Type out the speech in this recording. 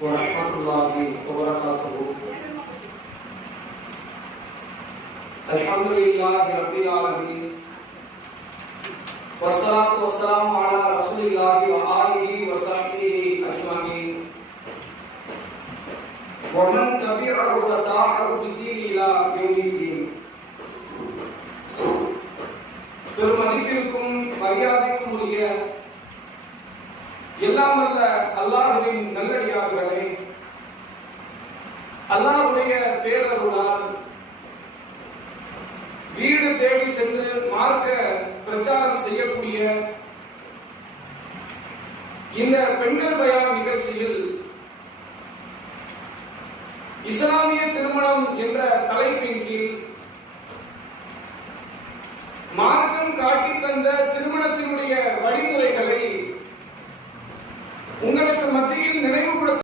ورحمة الله وبركاته. الحمد لله رب العالمين والصلاة والسلام على رسول الله وآله وصحبه أجمعين ومن تبعه وتابعه بالدين إلى يوم الدين. பெருமதிப்பிற்கும் மரியாதைக்கும் உரிய எல்லாம் வல்ல அல்லாஹ்வின் நல்லடியார்களே, அல்லாஹ்வுடைய பேரருளால் வீடு தேடி சென்று மார்க்க பிரச்சாரம் செய்யக்கூடிய இந்த பெண்கள் பயான் நிகழ்ச்சியில் இஸ்லாமிய திருமணம் என்ற தலைப்பின் கீழ் மார்க்கம் காட்டித் தந்த திருமணத்தினுடைய வழிமுறைகளை உங்களுக்கு